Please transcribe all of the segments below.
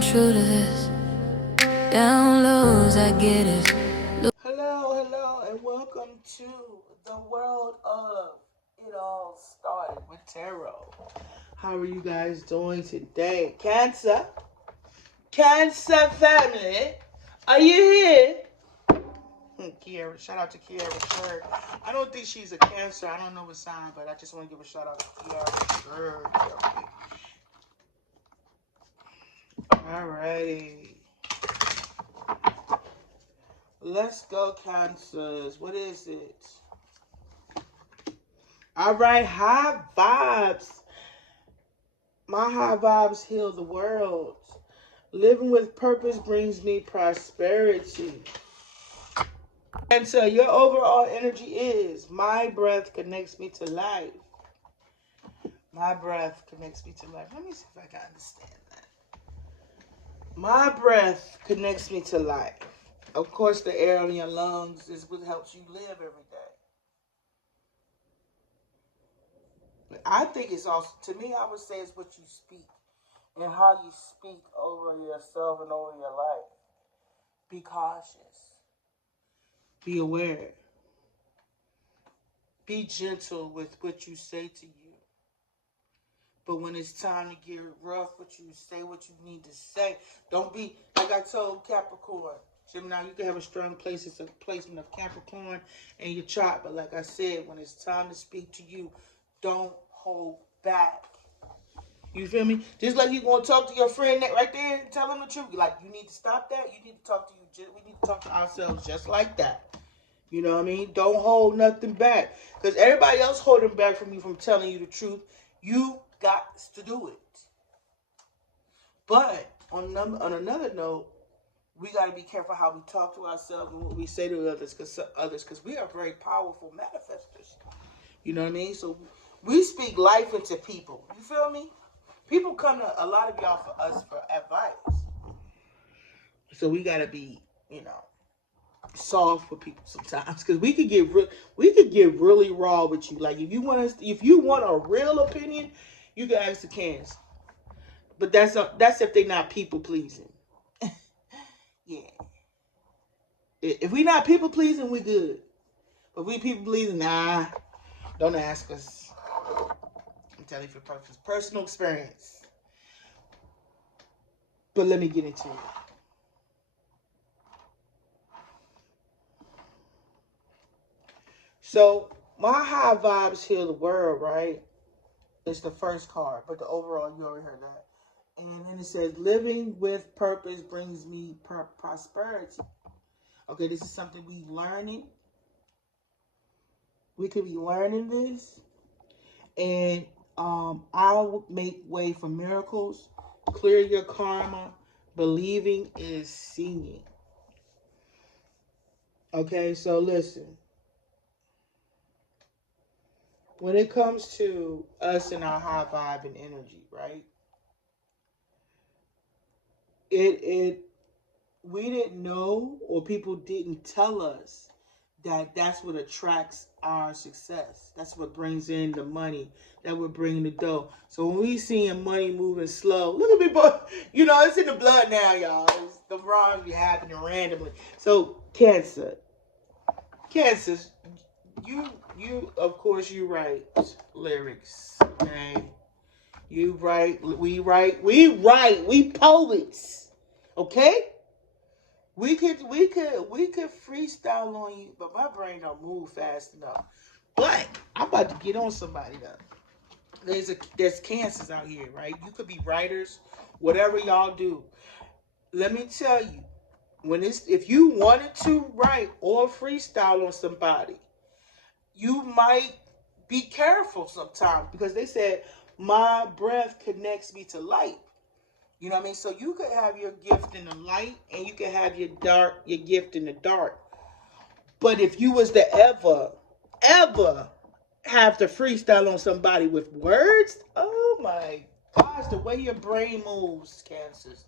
staying true to this. Down lows, I get it. Hello, and welcome to the world of It All Started with Tarot. How are you guys doing today? Cancer family, are you here? Kiara, shout out to Kiara Sherd. I don't think she's a Cancer. I don't know what sign, but I just want to give a shout out to Kiara Sherd. Alrighty. Let's go, Cancers. What is it? Alright, high vibes. My high vibes heal the world. Living with purpose brings me prosperity. And so your overall energy is, my breath connects me to life. My breath connects me to life. Let me see if I can understand that. My breath connects me to life. Of course, the air in your lungs is what helps you live every day. I think it's also, to me, I would say it's what you speak and how you speak over yourself and over your life. Be cautious. Be aware. Be gentle with what you say to you. But when it's time to get rough with you, say what you need to say. Don't be, like I told Capricorn. Now you can have a strong placement of Capricorn in your chart. But like I said, when it's time to speak to you, don't hold back. You feel me? Just like you're going to talk to your friend right there and tell them the truth. Like, you need to stop that. You need to talk to you. We need to talk to ourselves just like that. You know what I mean? Don't hold nothing back. Because everybody else holding back from you from telling you the truth. You got to do it. But on another note, we got to be careful how we talk to ourselves and what we say to others. Because we are very powerful manifestors. You know what I mean? So we speak life into people. You feel me? People come to a lot of y'all for us for advice. So we gotta be, soft with people sometimes, because we could get really raw with you. Like if you want a real opinion, you can ask the Cancer. But that's if they're not people pleasing. Yeah. If we not people pleasing, we good. But we people pleasing, nah. Don't ask us. I'm telling you for personal experience. But let me get into it. So, my high vibes heal the world, right? It's the first card, but the overall, you already heard that. And then it says, living with purpose brings me prosperity. Okay, this is something we learning. We could be learning this. And I'll make way for miracles. Clear your karma. Believing is seeing. Okay, so listen. When it comes to us and our high vibe and energy, right? We didn't know, or people didn't tell us that that's what attracts our success. That's what brings in the money. That would bring the dough. So when we seeing money moving slow, look at me, boy. It's in the blood now, y'all. The wrongs be happening randomly. So Cancer, you of course you write lyrics, okay? You write, we poets, okay? We could freestyle on you, but my brain don't move fast enough. But I'm about to get on somebody though. There's Cancers out here, right? You could be writers, whatever y'all do. Let me tell you, if you wanted to write or freestyle on somebody, you might be careful sometimes, because they said my breath connects me to light. You know what I mean? So you could have your gift in the light, and you could have your gift in the dark. But if you was to ever have to freestyle on somebody with words, oh my gosh, the way your brain moves, Cancers.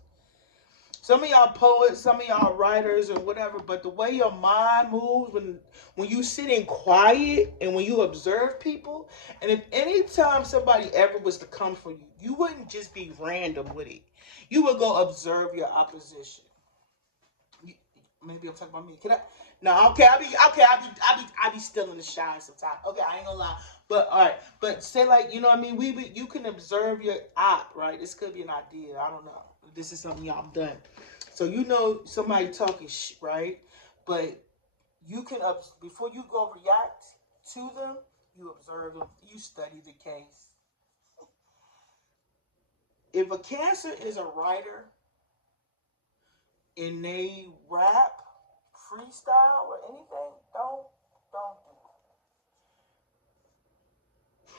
Some of y'all poets, some of y'all writers or whatever, but the way your mind moves when you sit in quiet and when you observe people, and if any time somebody ever was to come for you, you wouldn't just be random with it. You would go observe your opposition. You, maybe I'm talking about me. Can I? No, okay. I be still in the shine sometimes. Okay, I ain't gonna lie. But all right, but say like you know what I mean. You can observe your op, right? This could be an idea. I don't know. This is something y'all done. So you know somebody talking shit, right? But you can before you go react to them, you observe them. You study the case. If a Cancer is a writer and they rap, freestyle, or anything, don't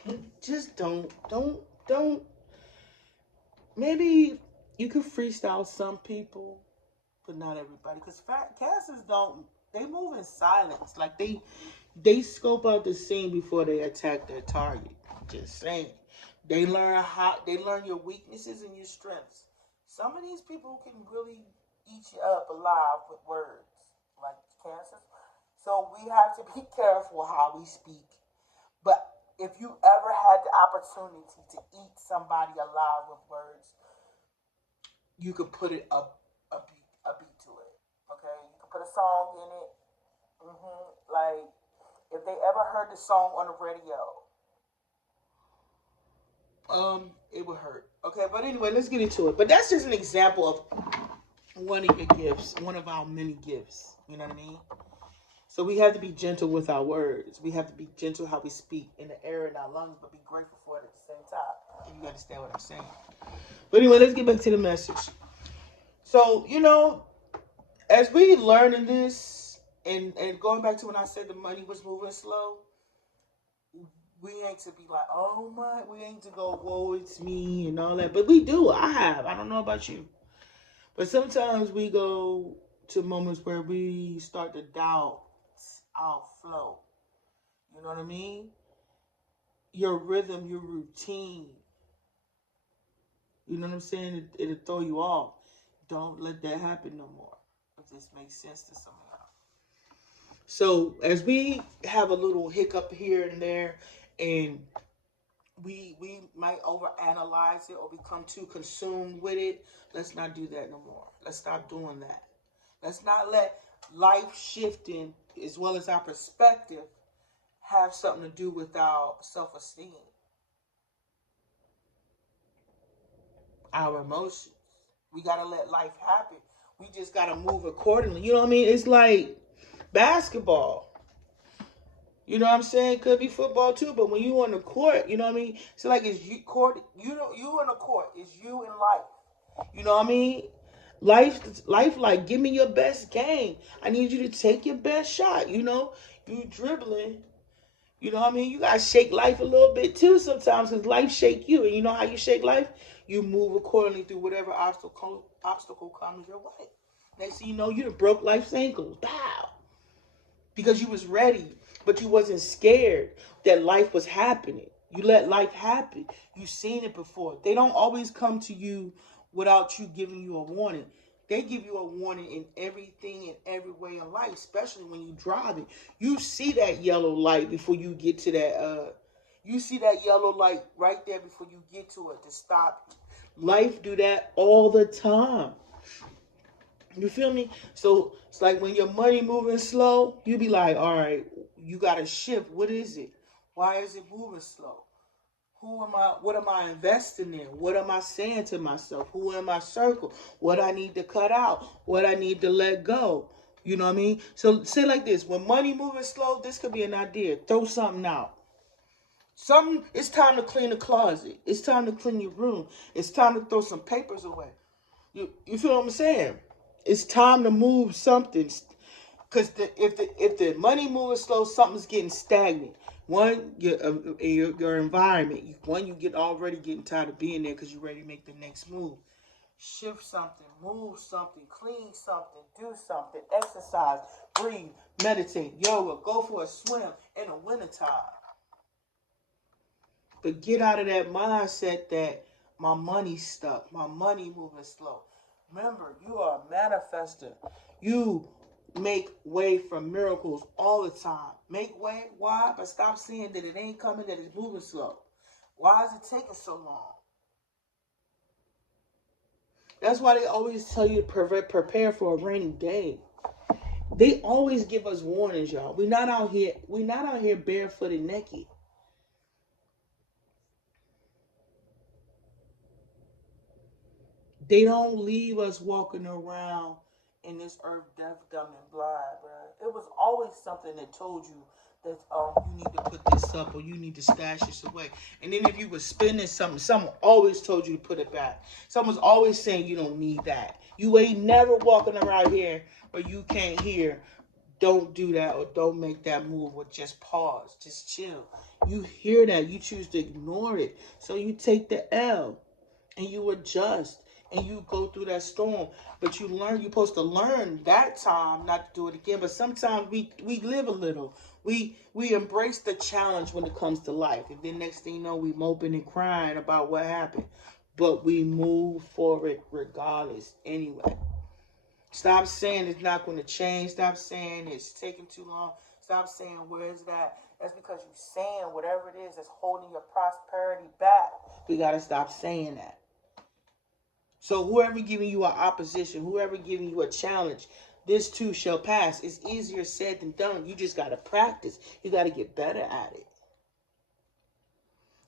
do it. Just don't. Maybe you could freestyle some people, but not everybody. Because Cancers don't. They move in silence. Like they scope out the scene before they attack their target. Just saying. They learn your weaknesses and your strengths. Some of these people can really eat you up alive with words, like Cancers. So we have to be careful how we speak. But if you ever had the opportunity to eat somebody alive with words, you could put it up a beat to it. Okay, you could put a song in it. Like if they ever heard the song on the radio, it would hurt. Okay, but anyway, let's get into it. But that's just an example of one of your gifts, one of our many gifts. You know what I mean? So we have to be gentle with our words. We have to be gentle how we speak in the air in our lungs, but be grateful for it at the same time. If you understand what I'm saying. But anyway, let's get back to the message. So, as we learning this and going back to when I said the money was moving slow, we ain't to be like, oh my, we ain't to go, whoa, it's me and all that. But we do. I don't know about you. But sometimes we go to moments where we start to doubt our flow. You know what I mean? Your rhythm, your routine. You know what I'm saying? It'll throw you off. Don't let that happen no more. If this makes sense to some of y'all. So as we have a little hiccup here and there, and we might overanalyze it or become too consumed with it, let's not do that no more. Let's stop doing that. Let's not let life shifting as well as our perspective have something to do with our self-esteem, our emotions. We gotta let life happen. We just gotta move accordingly. You know what I mean? It's like basketball. You know what I'm saying? Could be football too, but when you on the court, you know what I mean? It's like it's you court. You know, you on the court. It's you in life. You know what I mean? Life. Like, give me your best game. I need you to take your best shot. You dribbling. You know what I mean? You gotta shake life a little bit too sometimes, because life shake you. And you know how you shake life? You move accordingly through whatever obstacle comes your way. Next thing you know, you done broke life's ankles. Pow! Because you was ready, but you wasn't scared that life was happening. You let life happen. You seen it before. They don't always come to you without you giving you a warning. They give you a warning in everything and every way in life, especially when you driving. You see that yellow light before you get to that. You see that yellow light right there before you get to it to stop. Life do that all the time. You feel me? So it's like when your money moving slow, you be like, all right, you got to shift. What is it? Why is it moving slow? Who am I? What am I investing in? What am I saying to myself? Who in my circle? What I need to cut out? What I need to let go? You know what I mean? So say like this: when money moving slow, this could be an idea. Throw something out. It's time to clean the closet. It's time to clean your room. It's time to throw some papers away. You feel what I'm saying? It's time to move something. Because if the money moving slow, something's getting stagnant. One, your environment. One, you get already getting tired of being there because you're ready to make the next move. Shift something, move something, clean something, do something, exercise, breathe, meditate, yoga, go for a swim in the wintertime. But get out of that mindset that my money's stuck, my money moving slow. Remember, you are a manifester. You make way for miracles all the time. Make way. Why? But stop saying that it ain't coming, that it's moving slow. Why is it taking so long? That's why they always tell you to prepare for a rainy day. They always give us warnings, y'all. We're not out here. We're not out here barefooted, naked. They don't leave us walking around in this earth deaf, dumb, and blind, bro. It was always something that told you that you need to put this up or you need to stash this away. And then if you were spending something, someone always told you to put it back. Someone's always saying you don't need that. You ain't never walking around here where you can't hear, don't do that or don't make that move or just pause, just chill. You hear that, you choose to ignore it. So you take the L and you adjust and you go through that storm. But you learn, you're supposed to learn that time not to do it again. But sometimes we live a little. We embrace the challenge when it comes to life. And then next thing you know, we moping and crying about what happened. But we move forward regardless anyway. Stop saying it's not going to change. Stop saying it's taking too long. Stop saying where is that? That's because you're saying whatever it is that's holding your prosperity back. We got to stop saying that. So whoever giving you an opposition, whoever giving you a challenge, this too shall pass. It's easier said than done. You just got to practice. You got to get better at it.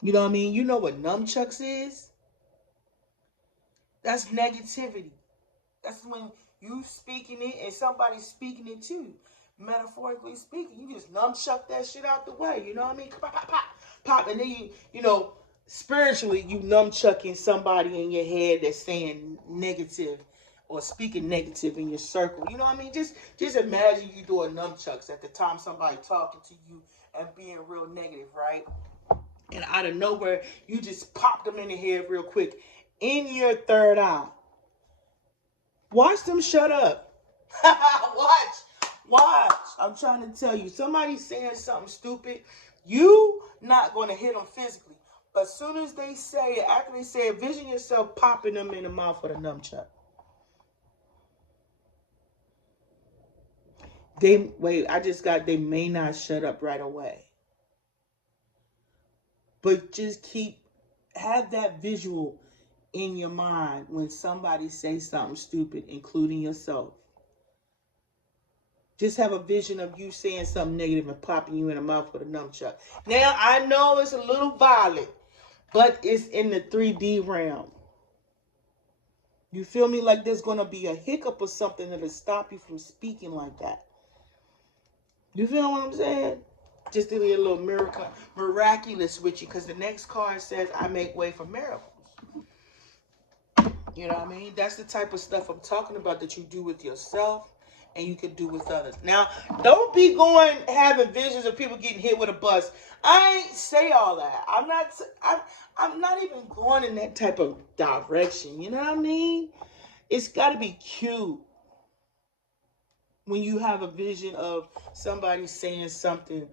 You know what I mean? You know what nunchucks is? That's negativity. That's when you speaking it and somebody's speaking it too. Metaphorically speaking, you just nunchuck that shit out the way. You know what I mean? Pop, pop, pop, pop. And then you know, spiritually, you nunchucking somebody in your head that's saying negative or speaking negative in your circle. You know what I mean? Just imagine you doing nunchucks at the time somebody talking to you and being real negative, right? And out of nowhere, you just pop them in the head real quick in your third eye. Watch them shut up. Watch. I'm trying to tell you, somebody's saying something stupid. You not going to hit them physically. But as soon as they say it, after they say it, vision yourself popping them in the mouth with a nunchuck. They may not shut up right away. But just have that visual in your mind when somebody says something stupid, including yourself. Just have a vision of you saying something negative and popping you in the mouth with a nunchuck. Now, I know it's a little violent, but it's in the 3D realm. You feel me? Like there's going to be a hiccup or something that'll stop you from speaking like that. You feel what I'm saying? Just to be a little miraculous with you, because the next card says, I make way for miracles. You know what I mean? That's the type of stuff I'm talking about that you do with yourself and you can do with others. Now, don't be having visions of people getting hit with a bus. I ain't say all that. I'm not even going in that type of direction. You know what I mean? It's got to be cute when you have a vision of somebody saying something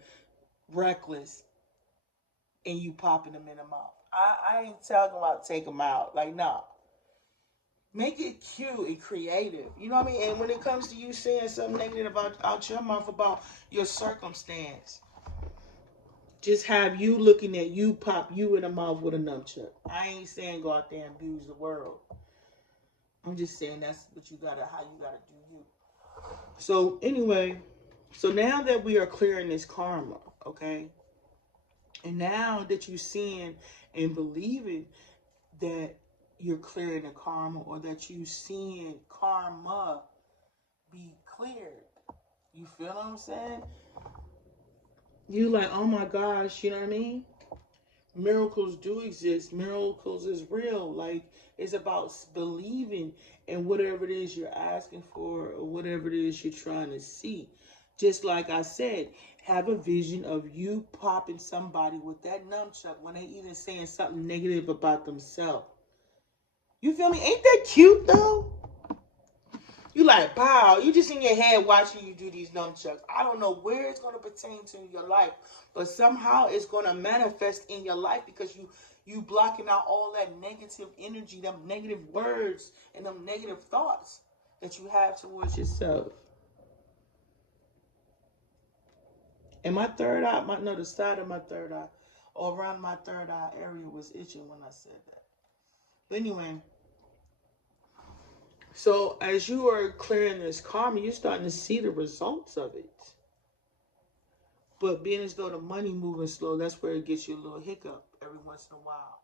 reckless and you popping them in the mouth. I ain't talking about take them out. Like, no. Make it cute and creative. You know what I mean? And when it comes to you saying something negative out your mouth about your circumstance, just have you looking at you pop you in the mouth with a nunchuck. I ain't saying go out there and abuse the world. I'm just saying that's how you gotta do you. So anyway, so now that we are clearing this karma, okay? And now that you're seeing and believing that you're clearing the karma, or that you seeing karma be cleared. You feel what I'm saying? You like, oh my gosh, you know what I mean? Miracles do exist. Miracles is real. Like, it's about believing in whatever it is you're asking for or whatever it is you're trying to see. Just like I said, have a vision of you popping somebody with that nunchuck when they even saying something negative about themselves. You feel me? Ain't that cute though? You like, wow, you just in your head watching you do these nunchucks. I don't know where it's going to pertain to in your life, but somehow it's going to manifest in your life because You blocking out all that negative energy, them negative words, and them negative thoughts that you have towards yourself. And my third eye, the side of my third eye, or around my third eye area was itching when I said that. But anyway, so as you are clearing this karma, you're starting to see the results of it. But being as though the money moving slow, that's where it gets you a little hiccup every once in a while.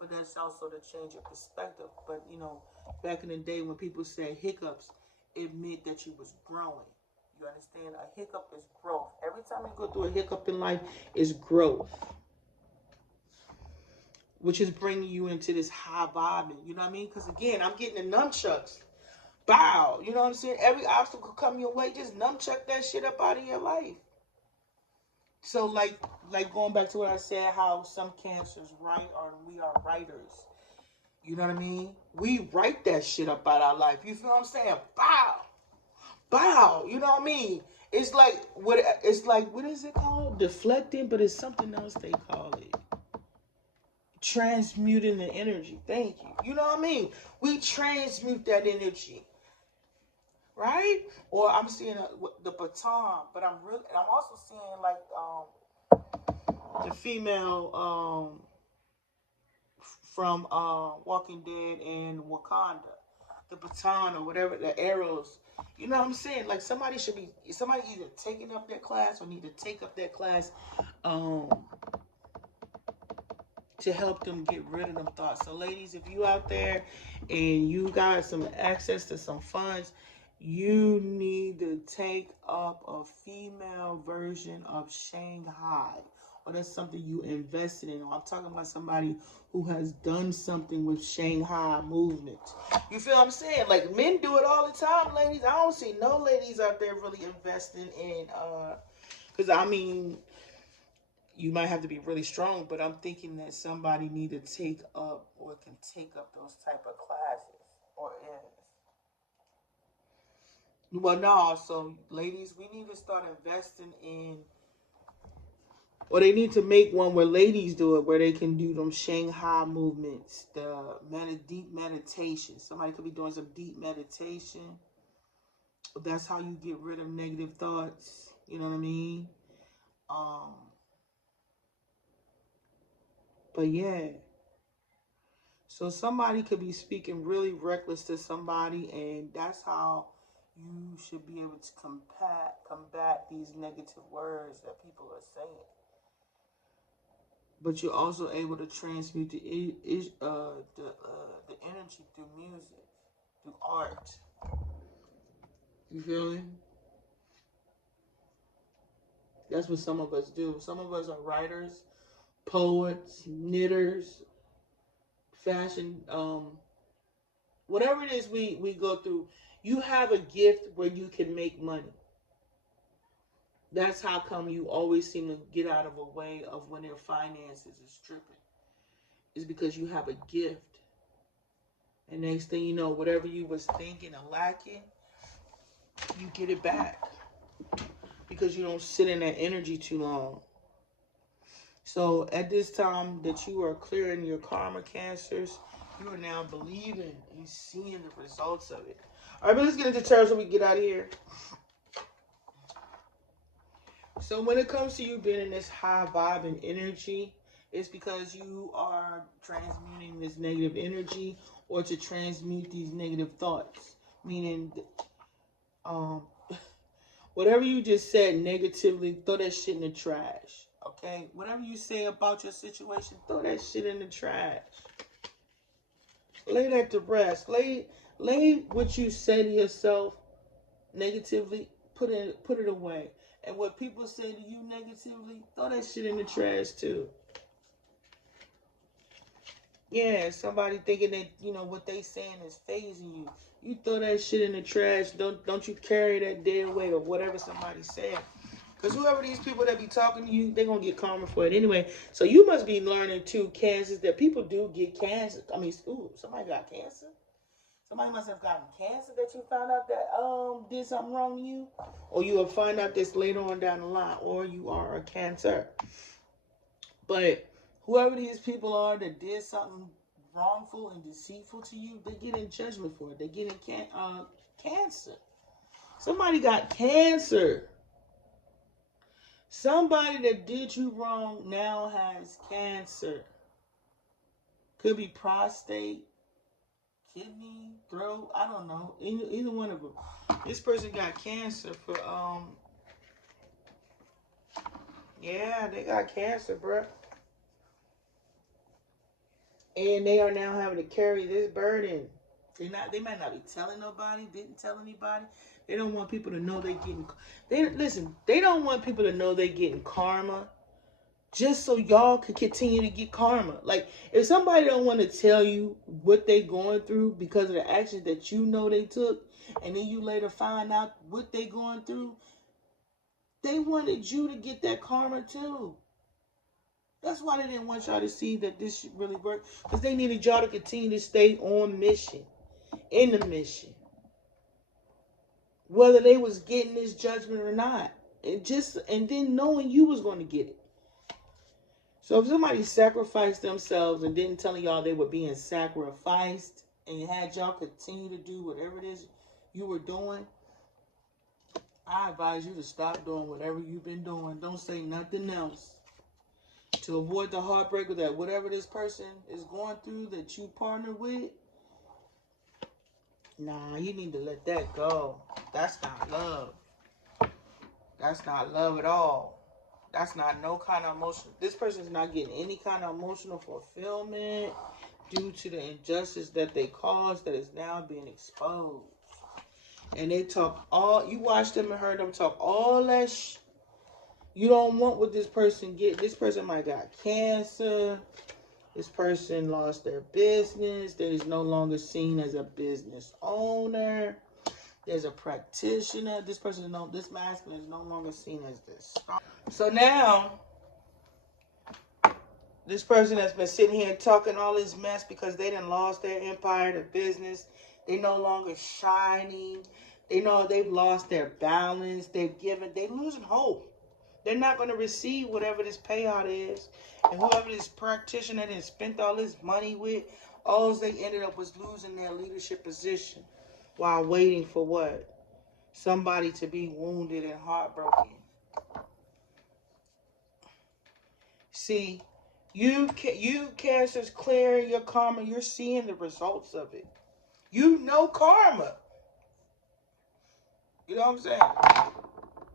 But that's also to change your perspective. But back in the day when people say hiccups, it meant that you was growing. You understand? A hiccup is growth. Every time you go through a hiccup in life, is growth, which is bringing you into this high vibing. You know what I mean? Because again, I'm getting the nunchucks. Bow. You know what I'm saying? Every obstacle come your way, just nunchuck that shit up out of your life. So like going back to what I said, how some cancers write, or we are writers. You know what I mean? We write that shit up out our life. You feel what I'm saying? Bow. Bow. You know what I mean? It's like what is it called? Deflecting, but it's something else they call it. Transmuting the energy. Thank you. You know what I mean? We transmute that energy. Right? Or I'm seeing the baton, but I'm also seeing like the female from Walking Dead and Wakanda, the baton or whatever, the arrows. You know what I'm saying? Like somebody either taking up that class or need to take up that class to help them get rid of them thoughts. So ladies, if you out there and you got some access to some funds, you need to take up a female version of Shanghai. Or that's something you invested in. Or I'm talking about somebody who has done something with Shanghai movement. You feel what I'm saying? Like men do it all the time, ladies. I don't see no ladies out there really investing in because I mean, you might have to be really strong, but I'm thinking that somebody need to take up or can take up those type of classes or is. Well, no, so ladies, we need to start investing in, or they need to make one where ladies do it, where they can do them Shanghai movements, the deep meditation. Somebody could be doing some deep meditation. That's how you get rid of negative thoughts. You know what I mean? But yeah. So somebody could be speaking really reckless to somebody, and that's how you should be able to combat these negative words that people are saying. But you're also able to transmute the energy through music, through art. You feel me? That's what some of us do. Some of us are writers, poets, knitters, fashion, whatever it is we go through. You have a gift where you can make money. That's how come you always seem to get out of a way of when their finances is tripping. It's because you have a gift. And next thing you know, whatever you was thinking and lacking, you get it back. Because you don't sit in that energy too long. So at this time that you are clearing your karma cancers, you are now believing and seeing the results of it. All right, but let's get into terms so we get out of here. So when it comes to you being in this high vibe and energy, it's because you are transmuting this negative energy or to transmute these negative thoughts. Meaning, whatever you just said negatively, throw that shit in the trash. Okay? Whatever you say about your situation, throw that shit in the trash. Lay that to rest. Lay what you say to yourself negatively, put it away. And what people say to you negatively, throw that shit in the trash too. Yeah, somebody thinking that, what they saying is phasing you. You throw that shit in the trash. Don't you carry that dead weight or whatever somebody said. Because whoever these people that be talking to you, they're going to get karma for it anyway. So you must be learning too, cancers, that people do get cancer. I mean, somebody got cancer? Somebody must have gotten cancer that you found out that did something wrong to you. Or you will find out this later on down the line. Or you are a cancer. But Whoever these people are that did something wrongful and deceitful to you, they get in judgment for it. They get in cancer. Somebody got cancer. Somebody that did you wrong now has cancer. Could be prostate, kidney, throat. I don't know. Either one of them. This person got cancer for yeah, they got cancer, bruh. And they are now having to carry this burden. They might not be telling nobody, didn't tell anybody. They don't want people to know they don't want people to know they getting karma just so y'all could continue to get karma. Like, if somebody don't want to tell you what they going through because of the actions that you know they took, and then you later find out what they going through, they wanted you to get that karma too. That's why they didn't want y'all to see that this shit really worked. Because they needed y'all to continue to stay on mission. In the mission. Whether they was getting this judgment or not. And then knowing you was going to get it. So if somebody sacrificed themselves and didn't tell y'all they were being sacrificed, and had y'all continue to do whatever it is you were doing, I advise you to stop doing whatever you've been doing. Don't say nothing else. To avoid the heartbreak of that whatever this person is going through that you partner with, nah, you need to let that go. That's not love. That's not love at all. That's not no kind of emotion. This person's not getting any kind of emotional fulfillment due to the injustice that they caused that is now being exposed. And they talk you watch them and heard them talk all that you don't want what this person get. This person might got cancer. This person lost their business. They're no longer seen as a business owner. There's a practitioner. This masculine is no longer seen as this. So now, this person has been sitting here talking all this mess because they done lost their empire, their business. They no longer shining. They know they've lost their balance. They're losing hope. They're not going to receive whatever this payout is. And whoever this practitioner that spent all this money with, all they ended up was losing their leadership position while waiting for what? Somebody to be wounded and heartbroken. See, you Cancer's clearing your karma. You're seeing the results of it. You know karma. You know what I'm saying?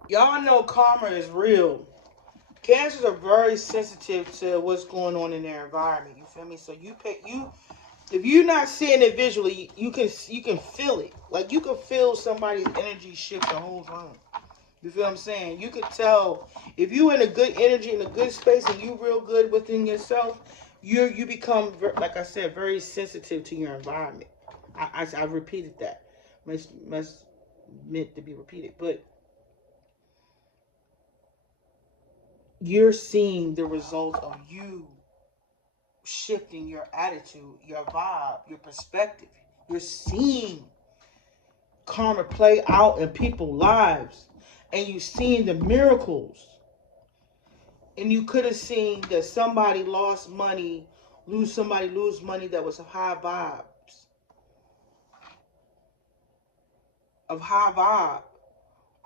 Y'all know karma is real. Cancers are very sensitive to what's going on in their environment. You feel me? So if you're not seeing it visually, you can feel it. Like, you can feel somebody's energy shift the whole room. You feel what I'm saying? You could tell if you in a good energy, in a good space, and you real good within yourself, you become, like I said, very sensitive to your environment. I repeated that. Must meant to be repeated, but you're seeing the result of you shifting your attitude, your vibe, your perspective. You're seeing karma play out in people's lives, and you're seeing the miracles. And you could have seen that somebody lose money that was of high vibes. Of high vibe.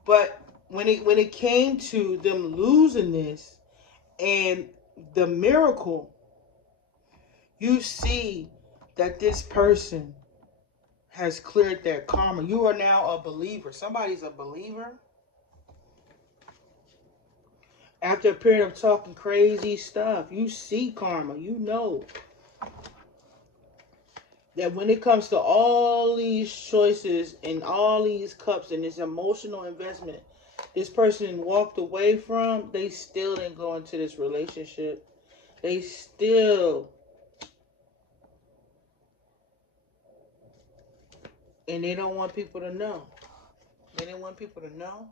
But when it came to them losing this and the miracle, you see that this person has cleared their karma. You are now a believer. Somebody's a believer. After a period of talking crazy stuff, you see karma. You know that when it comes to all these choices and all these cups and this emotional investment this person walked away from, they still didn't go into this relationship. They still, and they don't want people to know. They didn't want people to know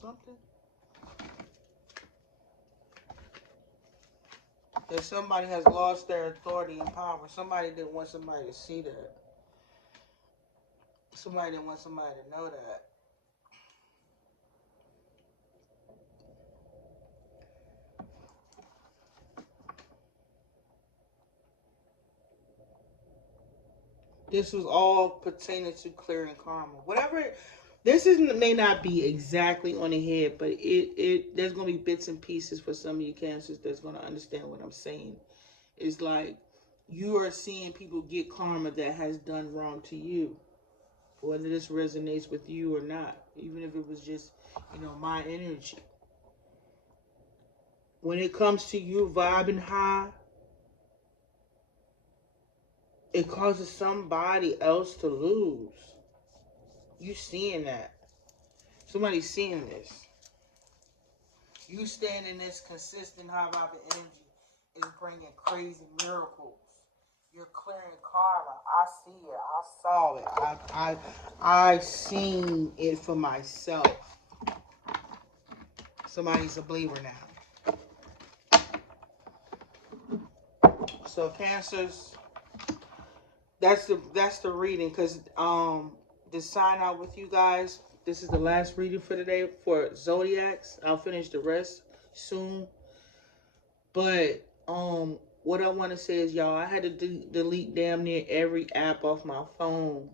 something. That somebody has lost their authority and power. Somebody didn't want somebody to see that. Somebody didn't want somebody to know that. This was all pertaining to clearing karma. Whatever. This isn't may not be exactly on the head, but it there's gonna be bits and pieces for some of you cancers that's gonna understand what I'm saying. It's like you are seeing people get karma that has done wrong to you, whether this resonates with you or not, even if it was just, my energy. When it comes to you vibing high, it causes somebody else to lose. You seeing that. Somebody's seeing this. You staying in this consistent high vibing energy is bringing crazy miracles. You're clearing karma. I see it. I saw it. I seen it for myself. Somebody's a believer now. So cancers, that's the reading. Because to sign out with you guys, this is the last reading for today for zodiacs. I'll finish the rest soon. But what I want to say is, y'all, I had to delete damn near every app off my phone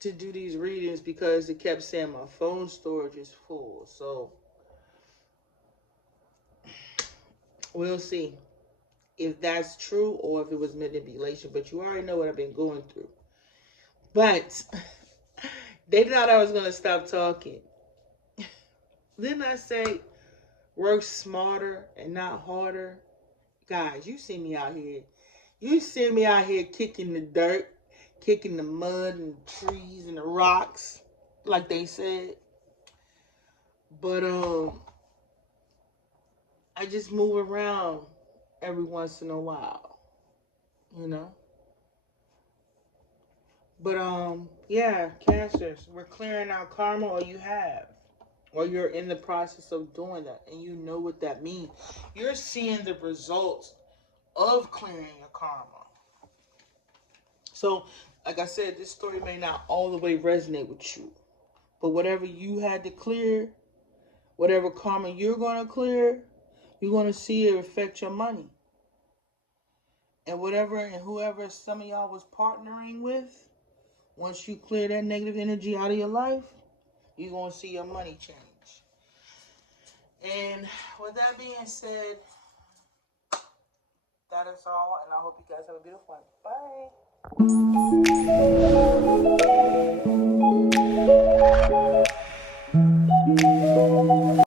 to do these readings because it kept saying my phone storage is full. So we'll see if that's true or if it was manipulation. But you already know what I've been going through. But they thought I was going to stop talking. Didn't I say work smarter and not harder? Guys, you see me out here. You see me out here kicking the dirt, kicking the mud and the trees and the rocks, like they said. But I just move around every once in a while, you know. But yeah, cancers, we're clearing out karma, or you have, or you're in the process of doing that, and you know what that means. You're seeing the results of clearing your karma. So, like I said, this story may not all the way resonate with you, but whatever you had to clear, whatever karma you're going to clear, you're going to see it affect your money. And whatever and whoever some of y'all was partnering with, once you clear that negative energy out of your life, you're going to see your money change. And with that being said, that is all. And I hope you guys have a beautiful one. Bye.